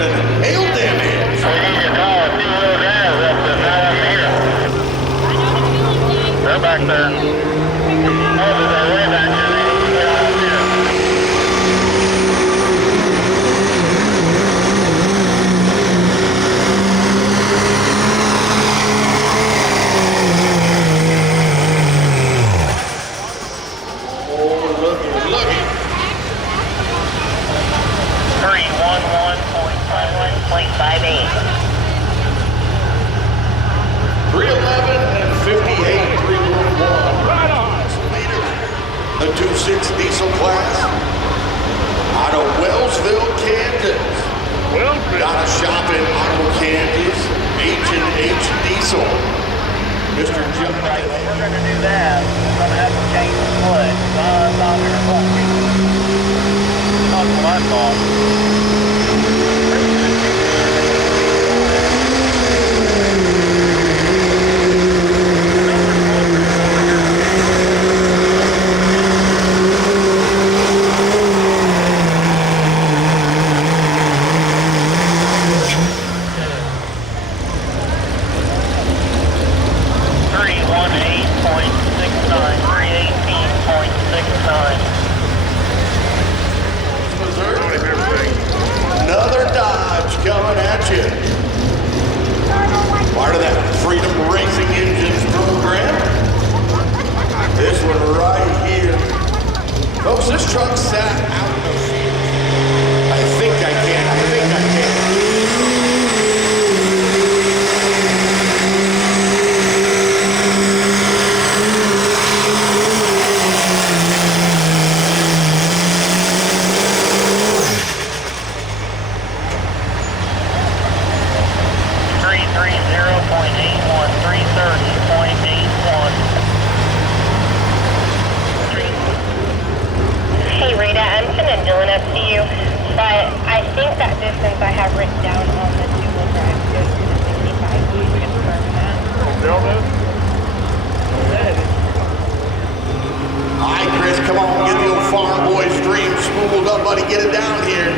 and hail damage. We need to call a two-wheel drive up to not over here. They're back there. Oh, they're way back there. They need to get out here. Oh, looky. 311.58. 311 and 58, 311. Right on. The 2.6 diesel class out of Wellsville, Kansas. Got a shop in Ottawa, Kansas. H&H Diesel. Mr. Jim. Right, well, we're going to do that. We're going to have to change the foot. That's what I thought. Another Dodge coming at you. Part of that Freedom Racing Engines program. This one right here. Folks, this truck sat out in the field. I think I can. 330.81, 330.81. Hey Rita, I'm sending Dylan up to you, but I think that distance I have written down on the two-wheel drive goes to the 65. Will you confirm that? All right, Chris, come on, get the old farm boy stream spooled up, buddy. Get it down here.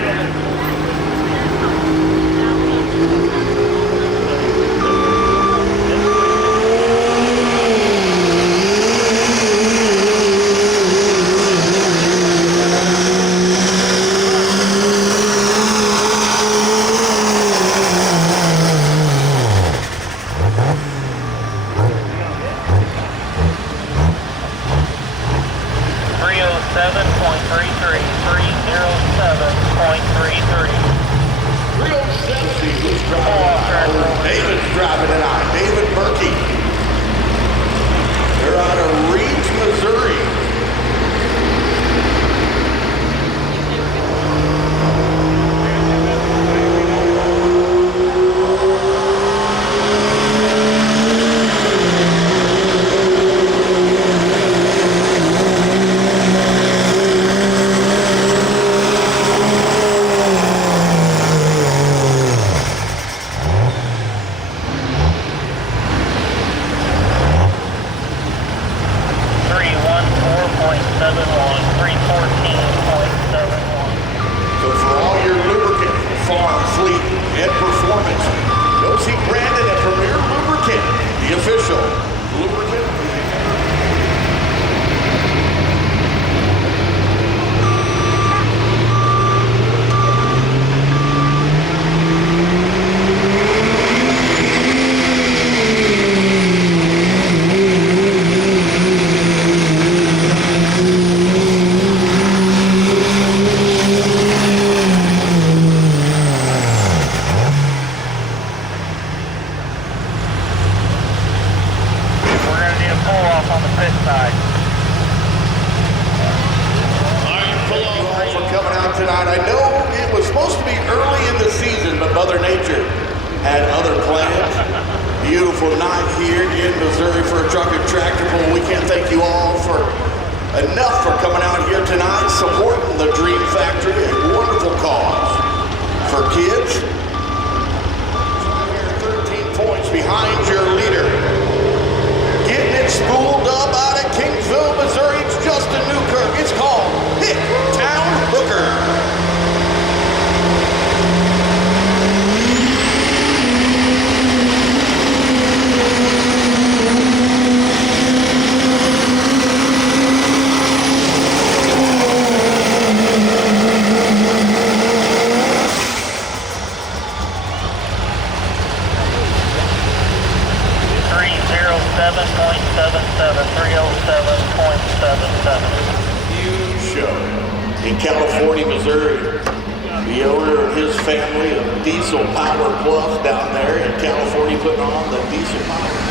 David's driving tonight. David Berkey. They're out of Reeds, Missouri. So for all your lubricant, farm, fleet, and performance, go see Brandon at Premier Lubricant, the official lubricant. Tonight. I know it was supposed to be early in the season, but Mother Nature had other plans. Beautiful night here in Missouri for a truck and tractor pull. We can't thank you all for enough for coming out here tonight, supporting the Dream Factory, a wonderful cause for kids. 13 points behind your leader. Getting it spooled up out of Kingsville, Missouri. It's Justin Newkirk. It's called Hick Town Hooker. California, Missouri. The owner and his family of Diesel Power Plus down there in California putting on the Diesel Power